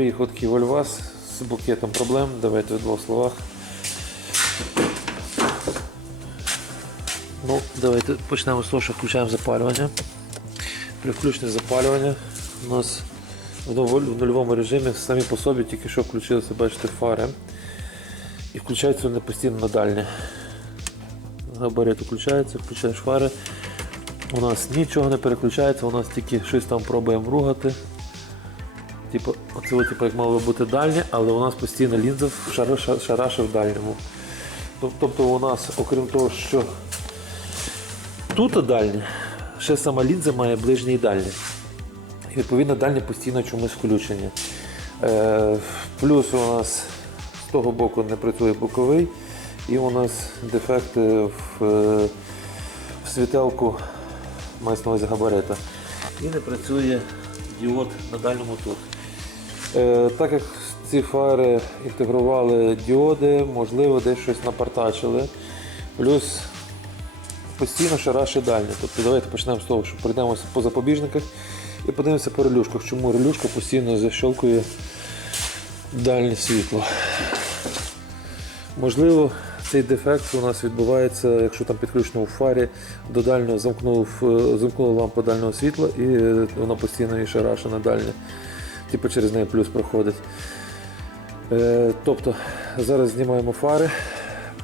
Приїхав такий Вольвас з букетом проблем. Давайте в двох словах. Ну, давайте почнемо з того, що включаємо запалювання. При включенні запалювання у нас в нульовому режимі самі по собі тільки що включилися, бачите, фари. І включаються вони постійно на дальні. Габарит включається, включаєш фари. У нас нічого не переключається, у нас тільки щось там пробуємо ругати. Типу, оце типу, як мало бути дальнє, але у нас постійно лінза шараше в дальньому. Тобто у нас, окрім того, що тут дальнє, ще сама лінза має ближнє і дальнє. І відповідно дальні постійно чомусь включені. Е, плюс у нас з того боку не працює боковий, і у нас дефекти в, е, в світелку мається габарита. І не працює діод на дальньому тут. Е, так як ці фари інтегрували діоди, можливо, десь щось напартачили. Плюс постійно шараші дальні. Тобто давайте почнемо з того, що пройдемося по запобіжниках і подивимося по релюшках, чому релюшка постійно защелкує дальнє світло. Можливо, цей дефект у нас відбувається, якщо там підключено у фарі, до дальнього е, замкнула лампа дальнього світла і е, вона постійно і шараше на дальнє. Типу через неї плюс проходить. Е, тобто зараз знімаємо фари,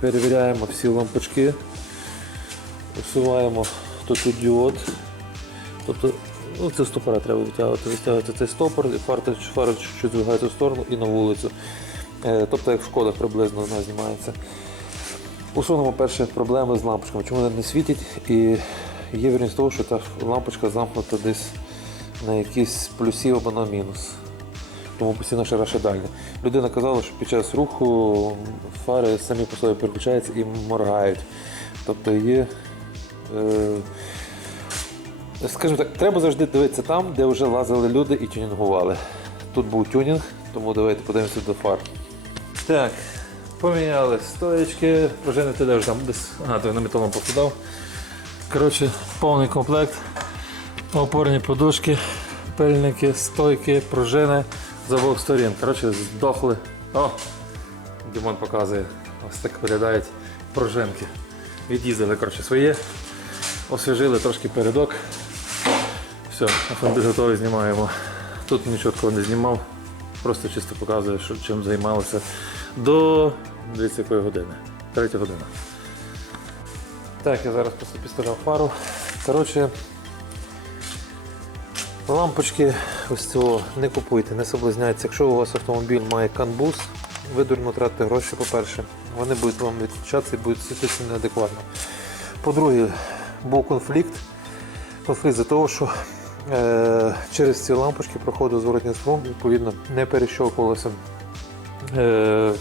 перевіряємо всі лампочки, усуваємо тут діод. Тобто, ну, це стопора треба витягувати. Витягувати цей стопор, і фара, чуть-чуть звигається в сторону і на вулицю. Е, тобто як в шкодах приблизно вона знімається. Усунемо перші проблеми з лампочками, чому вони не світять і є вірність того, що та лампочка замкнута десь на якісь плюсів або на мінус. Тому постійно шараше дальня. Людина казала, що під час руху фари самі по собі переключаються і моргають. Тобто є. Е, скажімо так, треба завжди дивитися там, де вже лазили люди і тюнінгували. Тут був тюнінг, тому давайте подивимося до фар. Так, поміняли стоечки, пружини ти де вже там десь. Ага, той на металом покидав. Коротше, повний комплект. Опорні подушки, пильники, стойки, пружини з обох сторін. Коротше, здохли. О! Дімон показує. Ось так виглядають пружинки. Від'їздили коротше, своє, освіжили трошки передок. Все, автомобіль готовий, знімаємо. Тут нічого такого не знімав, просто чисто показує, що, чим займалися до дивіться якої години. Третя година. Так, я зараз просто підставляв фару. Коротше, лампочки ось цього не купуйте, не соблазняйте. Якщо у вас автомобіль має канбус, ви дурно тратите гроші, по-перше. Вони будуть вам відключатися і будуть світитися неадекватно. По-друге, був конфлікт. Конфлікт за того, що е, через ці лампочки проходив зворотній струм, відповідно, не перещовкувалася е,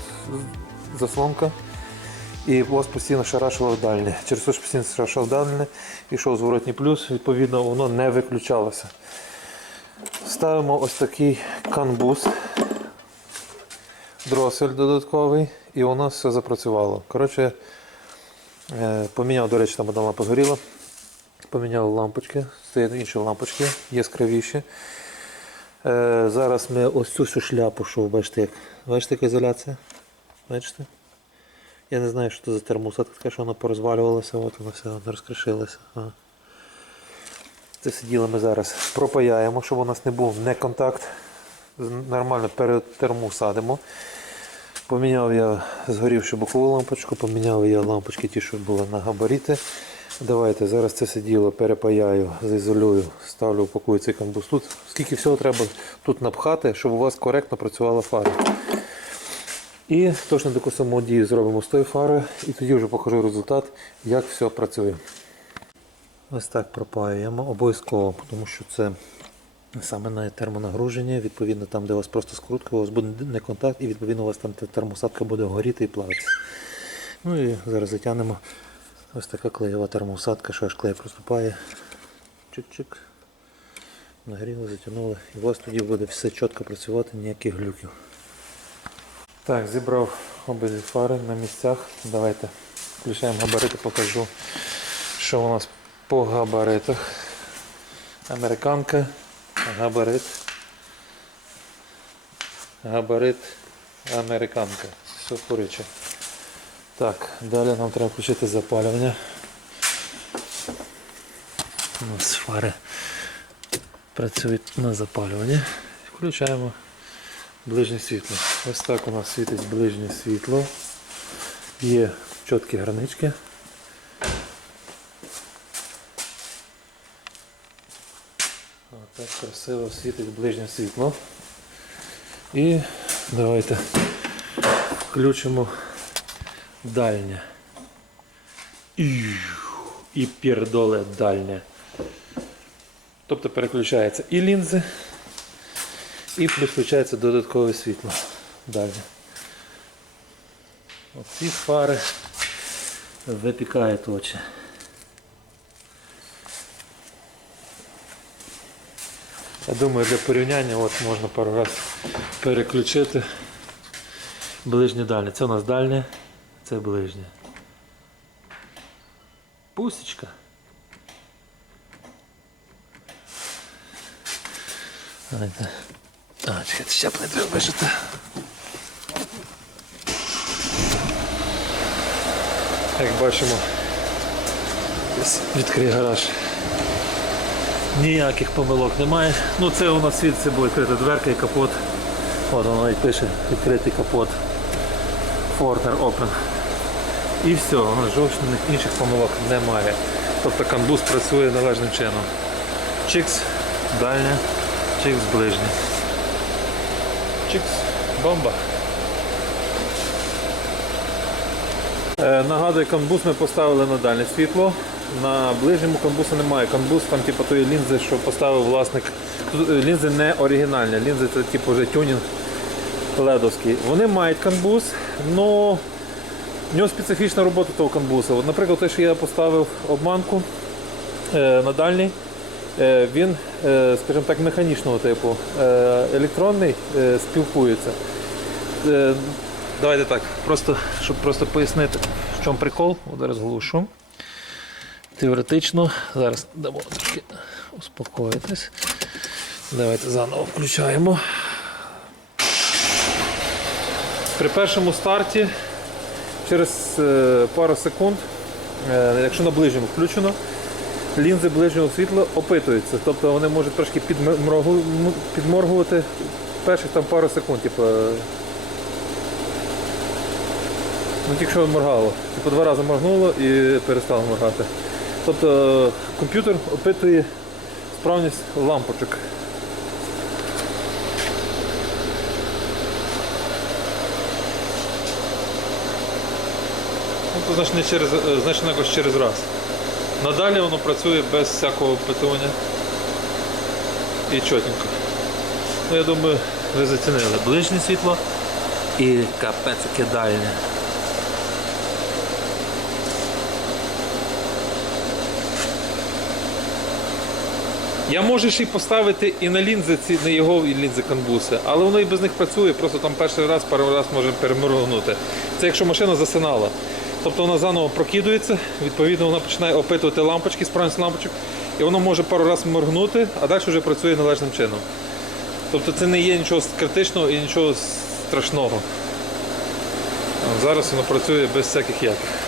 заслонка. І вас постійно шарашило дальне. Через те, що постійно шарашило дальне, йшов зворотній плюс, відповідно, воно не виключалося. Ставимо ось такий канбус, дросель додатковий, і у нас все запрацювало. Коротше, е, поміняв, до речі, там одна лампа згоріла. Поміняли лампочки, стоять інші лампочки, яскравіші. Е, зараз ми ось цю всю шляпу, що бачите, як бачите, яка ізоляція? Бачите? Я не знаю, що це за термосадка, така, що вона порозвалювалася, от вона вся розкришилася. Це все діло ми зараз пропаяємо, щоб у нас не був неконтакт. З- Нормально перетермосадимо. Поміняв я згорівшу бокову лампочку, поміняв я лампочки ті, що були на габаріти. Давайте зараз це все діло перепаяю, заізолюю, ставлю, упакую цей камбус тут. Скільки всього треба тут напхати, щоб у вас коректно працювала фара. І точно таку саму дію зробимо з тої фари, і тоді вже покажу результат, як все працює. Ось так пропаюємо обов'язково, тому що це саме на термонагруження, відповідно там, де у вас просто скрутка, у вас буде не контакт, і відповідно у вас там термосадка буде горіти і плавитися. Ну і зараз затягнемо ось така клеєва термосадка, що аж клей проступає. Чик-чик. Нагріли, затягнули. І у вас тоді буде все чітко працювати, ніяких глюків. Так, зібрав обидві фари на місцях. Давайте включаємо габарити, покажу, що у нас по габаритах. Американка, габарит. Габарит американка. Все куряче. Так, далі нам треба включити запалювання. У нас фари працюють на запалюванні. Включаємо ближнє світло. Ось так у нас світить ближнє світло. Є чіткі гранички. Так красиво світить ближнє світло. І давайте включимо дальнє. І, пердоле дальнє. Тобто переключаються і лінзи, і плюс включається додаткове світло дальнє. Оці фари випікають очі. Я думаю, для порівняння от можна пару раз переключити ближнє дальнє. Це у нас дальнє, це ближнє. Пусечка. А, чекайте, ще не треба вижити. Як бачимо, ось відкрий гараж. Ніяких помилок немає. Ну це у нас світ, це була відкрита дверка і капот. От воно навіть пише відкритий капот. Fortner Open. І все, у інших помилок немає. Тобто канбус працює належним чином. Чикс, дальня, чикс ближнє. Чикс, бомба. Е, Нагадую, канбус ми поставили на дальнє світло. На ближньому канбусу немає. Канбус там типу тої лінзи, що поставив власник. Тут, е, Лінзи не оригінальні, лінзи це типу вже тюнінг ледовський. Вони мають канбус, але в нього специфічна робота того канбуса. От, наприклад, те, що я поставив обманку е, на дальній, е, він, е, скажімо так, механічного типу. Електронний спілкується. Давайте так, просто, щоб просто пояснити, в чому прикол, зараз глушу. Теоретично, зараз дамо трошки успокоїтись. Давайте заново включаємо. При першому старті через е, пару секунд, е, якщо на ближньому включено, лінзи ближнього світла опитуються. Тобто вони можуть трошки підморгувати перших там пару секунд. Типу, е, ну, тільки що моргало. Типу, два рази моргнуло і перестало моргати. Тобто комп'ютер опитує справність лампочок. Ну, то значить не через, е, значить якось через раз. Надалі воно працює без всякого опитування і чотенько. Ну, я думаю, ви зацінили ближнє світло і капець яке Я можу ще й поставити і на лінзи, ці, на його лінзи канбуси, але воно і без них працює, просто там перший раз, пару раз може переморгнути. Це якщо машина засинала. Тобто вона заново прокидується, відповідно вона починає опитувати лампочки, справність лампочок, і воно може пару разів моргнути, а далі вже працює належним чином. Тобто це не є нічого критичного і нічого страшного. Зараз воно працює без всяких яких.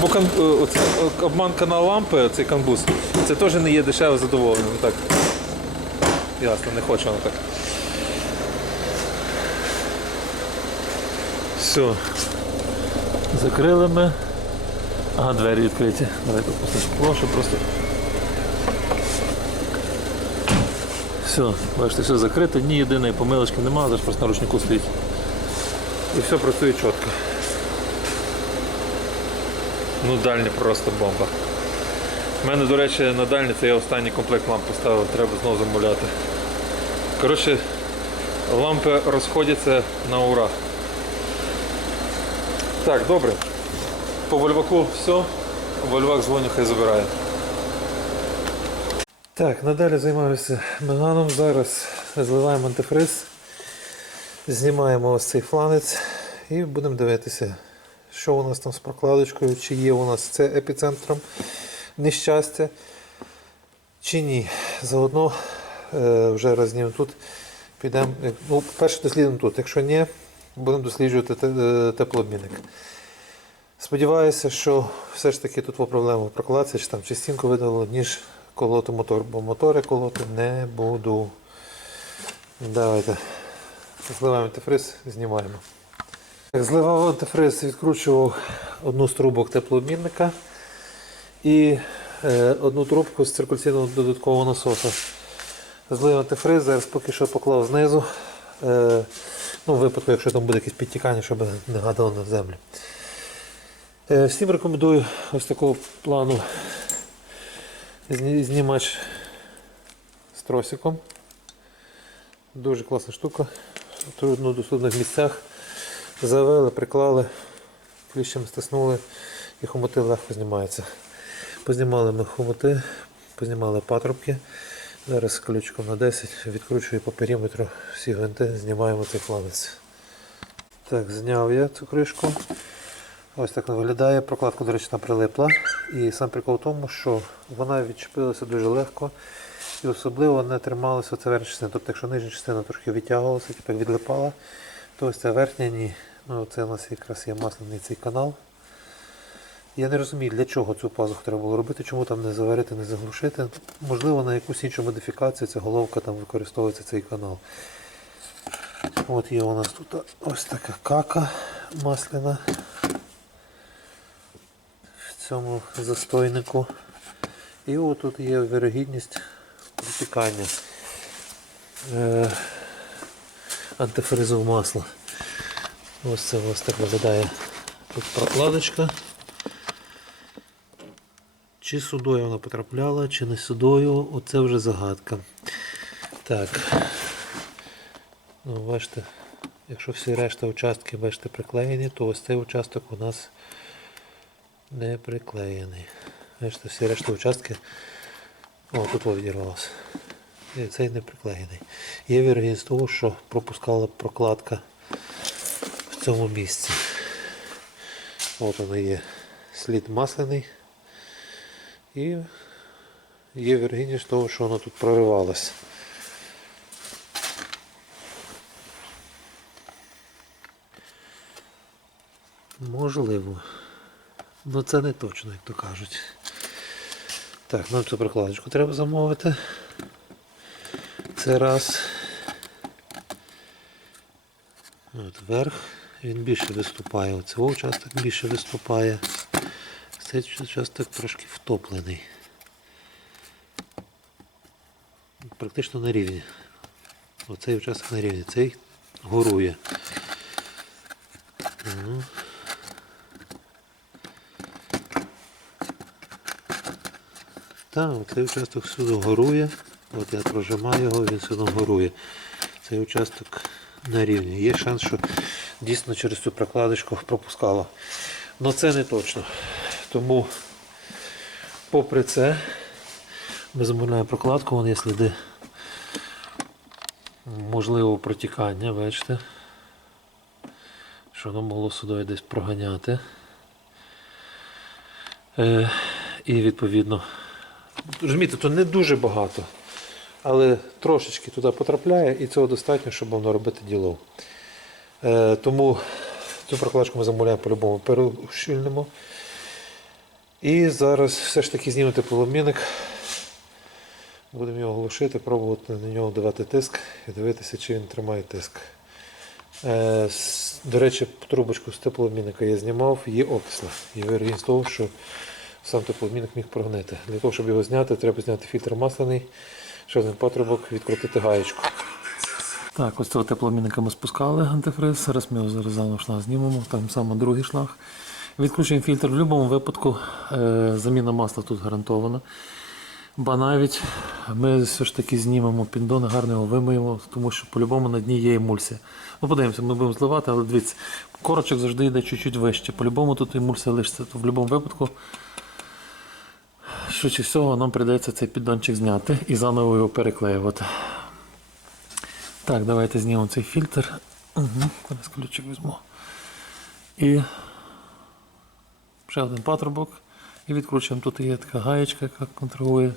Бо кан... е, оце, е, обманка на лампи, цей канбус, це теж не є дешеве задоволення. Ну, так. Ясно, не хоче воно так. Все. Закрили ми. Ага, двері відкриті. Давайте просто прошу просто. Все, бачите, все закрите, ні єдиної помилочки немає, зараз просто на ручнику стоїть. І все працює чітко. Ну, дальня просто бомба. У мене, до речі, на дальні це я останній комплект ламп поставив, треба знову замовляти. Коротше, лампи розходяться на ура. Так, добре. По вольваку все. Вольвак дзвоню, хай забирає. Так, надалі займаюся меганом. Зараз зливаємо антифриз, знімаємо ось цей фланець і будемо дивитися, що у нас там з прокладочкою, чи є у нас це епіцентром нещастя, чи ні. Заодно е, вже рознім тут підемо. е, Ну, перше дослідимо тут. Якщо ні, будемо досліджувати е, теплообмінник. Сподіваюся, що все ж таки тут проблема в прокладці, чи там чи видало, ніж колоти мотор, бо мотори колоти не буду. Давайте. Зливаємо антифриз, знімаємо. Зливав антифриз, відкручував одну з трубок теплообмінника і е, одну трубку з циркуляційного додаткового насоса. Злив антифриз, зараз поки що поклав знизу. Е, ну, в випадку, якщо там буде якесь підтікання, щоб не гадало на землю. Е, всім рекомендую ось такого плану зні- знімач з тросиком. Дуже класна штука. В труднодоступних місцях завели, приклали, кліщем стиснули і хомоти легко знімаються. Познімали ми хомоти, познімали патрубки. Зараз ключиком на 10 відкручую по периметру всі гвинти, знімаємо цей фланець. Так, зняв я цю кришку. Ось так виглядає. Прокладка, до речі, прилипла. І сам прикол в тому, що вона відчепилася дуже легко і особливо не трималася ця верхня частина. Тобто, якщо нижня частина трошки відтягувалася, типу відлипала, то ось ця верхня ні. Ну, це у нас якраз є масляний цей канал. Я не розумію, для чого цю пазуху треба було робити, чому там не заварити, не заглушити. Можливо, на якусь іншу модифікацію ця головка там використовується цей канал. От є у нас тут ось така кака масляна в цьому застойнику. І от тут є вірогідність протікання е, антифризу масла. Ось це у вас так виглядає тут прокладочка. Чи сюдою вона потрапляла, чи не сюдою, оце вже загадка. Так. Ну, бачите, якщо всі решта участки бачите, приклеєні, то ось цей участок у нас не приклеєний. Бачите, всі решта участки. О, тут відірвалося. Цей не приклеєний. Є вірогідність того, що пропускала прокладка в цьому місці. От воно є слід масляний. І є вірогідність того, що воно тут проривалося. Можливо. Ну це не точно, як то кажуть. Так, нам цю прокладочку треба замовити. Це раз. От верх. Він більше виступає. Оцей участок більше виступає. Цей участок трошки втоплений. Практично на рівні. Оцей участок на рівні. Цей горує. Ну. Так, цей участок всюди горує. От я прожимаю його, він сюди горує. Цей участок на рівні. Є шанс, що дійсно через цю прокладочку пропускало. Але це не точно. Тому, попри це, ми замовляємо прокладку, вон є сліди можливого протікання, бачите, що воно могло сюди десь проганяти. Е, і відповідно Розумієте, то не дуже багато, але трошечки туди потрапляє і цього достатньо, щоб воно робити діло. Е, тому цю прокладку ми замовляємо по-любому переущільнимо. І зараз все ж таки знімати полум'яник. Будемо його глушити, пробувати на нього давати тиск і дивитися, чи він тримає тиск. Е, до речі, трубочку з теплообмінника я знімав, є окисла. Є вірогідність того, що сам теплообмінник міг прогнити. Для того, щоб його зняти, треба зняти фільтр масляний, ще один патрубок, відкрутити гаєчку. Так, ось цього теплообмінника ми спускали антифриз. Зараз ми його зарізали шланг знімемо, там саме другий шланг. Відключуємо фільтр. В будь-якому випадку е, заміна масла тут гарантована. Ба навіть ми все ж таки знімемо піддон, гарно його вимиємо, тому що по-любому на дні є емульсія. Ну, подивимося, ми будемо зливати, але дивіться, корочок завжди йде чуть-чуть вище. По-любому тут емульсія лишиться. То в будь-якому випадку, швидше всього, нам прийдеться цей піддончик зняти і заново його переклеювати. Так, давайте знімемо цей фільтр. Угу, зараз ключик візьму. І ще один патрубок. І відкручуємо. Тут є така гаєчка, яка контролює.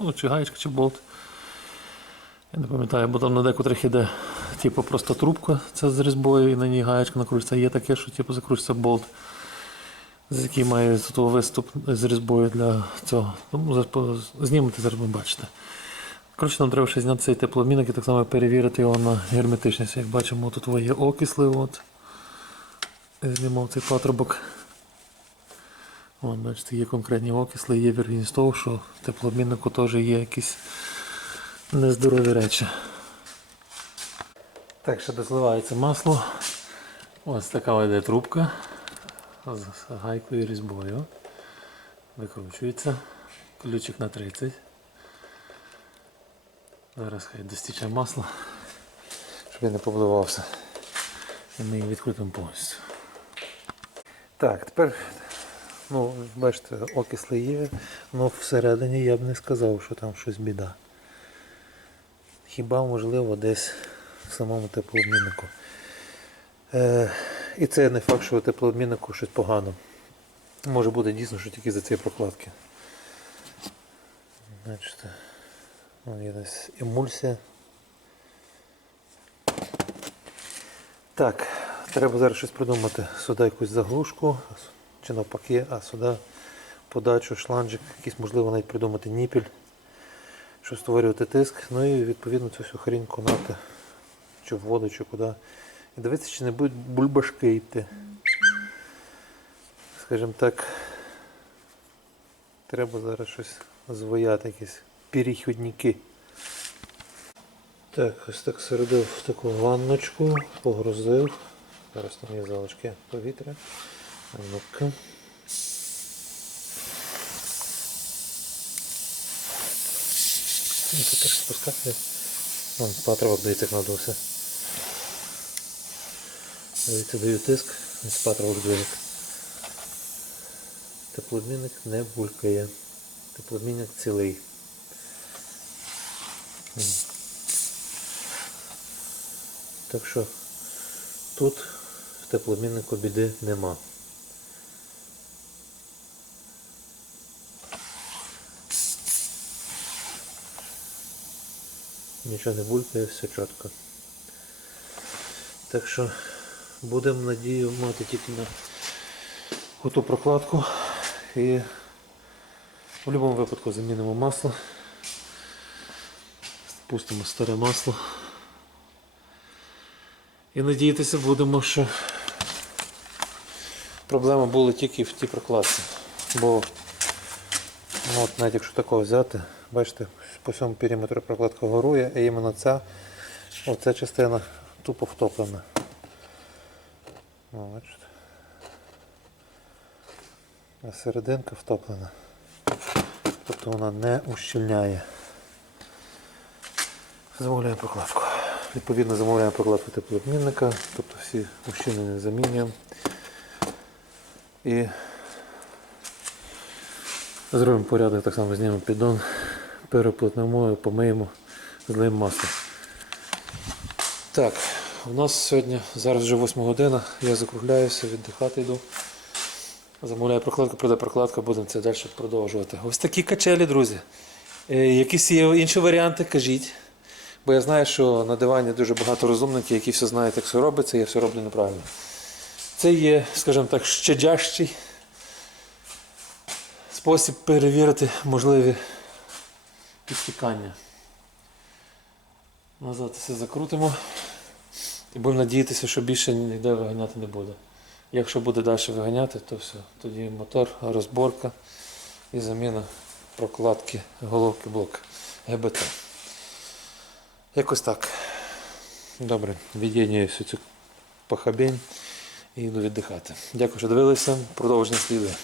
Ну, чи гаєчка, чи болт. Я не пам'ятаю, бо там на декотрих іде типу просто трубка, це з різьбою, і на ній гаєчка накручується. Є таке, що типу закручується болт, з який має тут виступ з різьбою для цього. Зараз знімете, зараз ви бачите. Коротше, нам треба ще зняти цей теплообмінник і так само перевірити його на герметичність. Як бачимо, тут є окисли. От. Знімав цей патрубок. Вон, бачите, є конкретні окисли, є вірність того, що в теплообміннику теж є якісь нездорові речі. Так, ще дозливається масло. Ось така йде трубка з гайкою різьбою. Викручується. Ключик на 30. Зараз хай достіче масло, щоб він не побливався. І ми її відкрутимо повністю. Так, тепер, ну, бачите, окисли є, але всередині я б не сказав, що там щось біда. Хіба можливо десь в самому теплообміннику. Е, і це не факт, що у теплообміннику щось погано. Може бути дійсно, що тільки за цієї прокладки. Бачите, є десь емульсія. Так, треба зараз щось придумати. Сюди якусь заглушку, чи навпаки, а сюди подачу, шланжик, якийсь можливо навіть придумати ніпіль, щоб створювати тиск. Ну і відповідно цю всю хрінь конати, чи в воду, чи куди. І дивитися, чи не будуть бульбашки йти. Скажімо так, треба зараз щось звояти, якісь перехідники. Так, ось так середив в таку ванночку, погрузив. Зараз там є залишки повітря. А Ну-ка. Ну, Тут теж спускати. Вон патрубок, як надувся. Дивіться, даю тиск, патрубок двигать. Теплообмінник не булькає. Теплообмінник цілий. Так що тут в теплообміннику біди нема. Нічого не булькає, все чітко. Так що будемо надію мати тільки на оту прокладку і в будь-якому випадку замінимо масло. Спустимо старе масло. І надіятися будемо, що проблема була тільки в тій прокладці. Бо ну, от навіть якщо такого взяти, бачите, по всьому периметру прокладка горує, а іменно ця, оця частина тупо втоплена. Бачите. А серединка втоплена. Тобто вона не ущільняє. Замовляємо прокладку. Відповідно замовляємо прокладку теплообмінника, тобто всі ущільнення замінюємо. І зробимо порядок, так само знімемо піддон, переплотнемо, помиємо, злиємо масло. Так, у нас сьогодні, зараз вже 8 година, я закругляюся, віддихати йду. Замовляю прокладку, прийде прокладка, будемо це далі продовжувати. Ось такі качелі, друзі. Е, Якісь є інші варіанти, кажіть. Бо я знаю, що на дивані дуже багато розумників, які все знають, як все робиться, я все роблю неправильно. Це є, скажімо так, щадящий спосіб перевірити можливі підтікання. Назад все закрутимо і будемо надіятися, що більше ніде виганяти не буде. Якщо буде далі виганяти, то все. Тоді мотор, розборка і заміна прокладки головки блока ГБТ. Якось так. Добре, від'єднюю всю цю похабень і йду віддихати. Дякую, що дивилися. Продовження слідує.